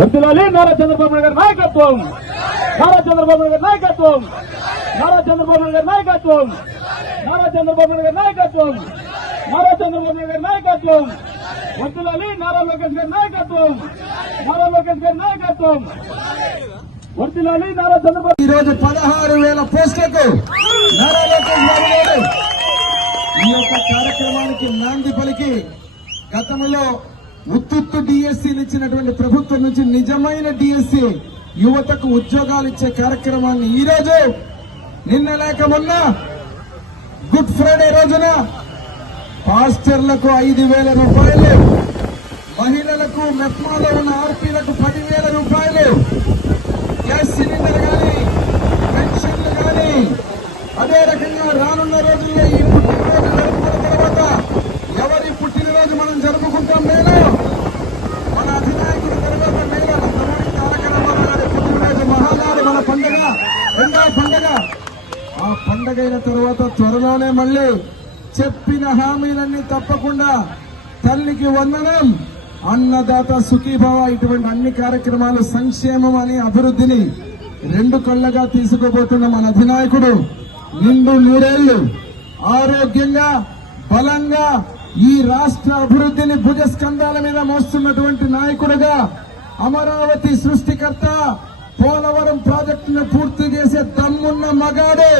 వర్ధిల్లాలి నారా చంద్రబాబు నాయుడు గారి నాయకత్వం, నారా చంద్రబాబు నాయుడు గారి నాయకత్వం, నారా చంద్రబాబు నాయుడు గారి నాయకత్వం, నారా చంద్రబాబు నాయుడు గారి నాయకత్వం, నారా చంద్రబాబు నాయుడు గారి నాయకత్వం. వర్ధిల్లాలి నారా లోకేష్ గారి నాయకత్వం, నారా లోకేష్ గారి నాయకత్వం. వర్ధిల్లాలి నారా చంద్రబాబు. ఈ రోజు 16,000 పోస్టులకు నారా లోకేష్ బాబు గారు ఈ యొక్క కార్యక్రమానికి నాంది పలికి గతంలో ఉత్తుత్తు డిఎస్సీలు ఇచ్చినటువంటి ప్రభుత్వం నుంచి నిజమైన డిఎస్సీ యువతకు ఉద్యోగాలు ఇచ్చే కార్యక్రమాన్ని ఈ రోజు నిన్న లేక మొన్న గుడ్ ఫ్రైడే రోజున పాస్టర్లకు 5,000 రూపాయలు, మహిళలకు మెప్మాలో ఉన్న ఆర్పీలకు 10,000 రూపాయలు, గ్యాస్ సిలిండర్ గాని పెన్షన్లు గాని, అదే రకంగా రానున్న రోజుల్లో ఈ పుట్టినరోజు జరుపుకున్న తర్వాత ఎవరి పుట్టినరోజు మనం జరుపుకుంటాం నేను మన అధినాయకుడి తర్వాత నేను నందమూరి తారక రామారావు గారి పుట్టినరోజు మహానాడు మన పండుగ, రెండవ పండుగ. ఆ పండుగ అయిన తర్వాత త్వరలోనే మళ్ళీ చెప్పిన హామీలన్నీ తప్పకుండా తల్లికి వందనం, అన్నదాత సుఖీభవ, ఇటువంటి అన్ని కార్యక్రమాలు సంక్షేమం అని అభివృద్ధిని రెండు కళ్ళగా తీసుకోబోతున్న మన అధినాయకుడు నిండు నూరేళ్లు ఆరోగ్యంగా బలంగా ఈ రాష్ట్ర అభివృద్ధిని భుజస్కంధాల మీద మోస్తున్నటువంటి నాయకుడుగా, అమరావతి సృష్టికర్త, పోలవరం ప్రాజెక్టును పూర్తి చేసే దమ్మున్న మగాడు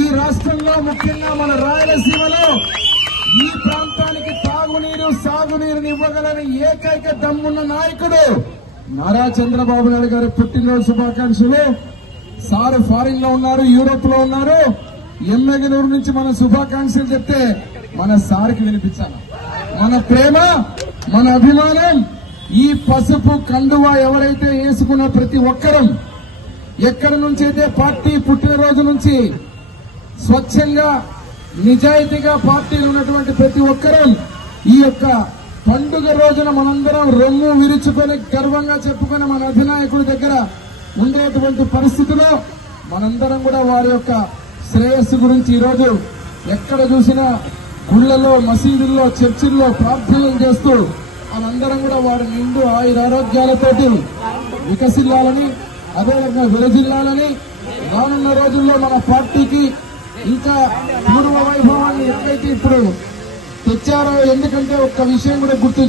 ఈ రాష్ట్రంలో, ముఖ్యంగా మన రాయలసీమలో ఈ ప్రాంతానికి తాగునీరు సాగునీరుని ఇవ్వగలని ఏకైక దమ్మున్న నాయకుడు నారా చంద్రబాబు నాయుడు గారి పుట్టినరోజు శుభాకాంక్షలు. సార్ ఫారిన్ లో ఉన్నారు, యూరోప్ లో ఉన్నారు. ఎమ్మెగనూరు నుంచి మన శుభాకాంక్షలు చెప్తే మన సార్కి వినిపించాలి. మన ప్రేమ, మన అభిమానం, ఈ పసుపు కండువా ఎవరైతే వేసుకున్న ప్రతి ఒక్కరం, ఎక్కడి నుంచి అయితే పార్టీ పుట్టినరోజు నుంచి స్వచ్ఛంగా నిజాయితీగా పార్టీలు ఉన్నటువంటి ప్రతి ఒక్కరం ఈ యొక్క పండుగ రోజున మనందరం రొమ్ము విరుచుకొని గర్వంగా చెప్పుకున్న మన అధినాయకుడి దగ్గర ఉండేటువంటి పరిస్థితిలో మనందరం కూడా వారి యొక్క శ్రేయస్సు గురించి ఈరోజు ఎక్కడ చూసినా గుళ్లలో, మసీదుల్లో, చర్చిల్లో ప్రార్థనలు చేస్తూ మనందరం కూడా వారి నిండు ఆయురారోగ్యాలతోటి వికసిల్లాలని, అదేవిధంగా విరజిల్లాలని, రానున్న రోజుల్లో మన పార్టీకి ఇంకా పూర్వ వైభవాన్ని ఎక్కడైతే ఇప్పుడు తెచ్చారో, ఎందుకంటే ఒక్క విషయం కూడా గుర్తు